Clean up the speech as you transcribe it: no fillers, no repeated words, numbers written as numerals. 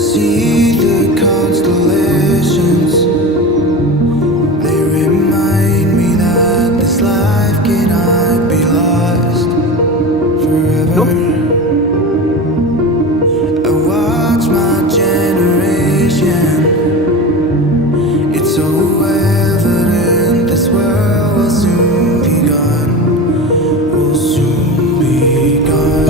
See the constellations, they remind me that this life cannot be lost Nope. forever. I watch my generation, it's so evident this world will soon be gone, will soon be gone.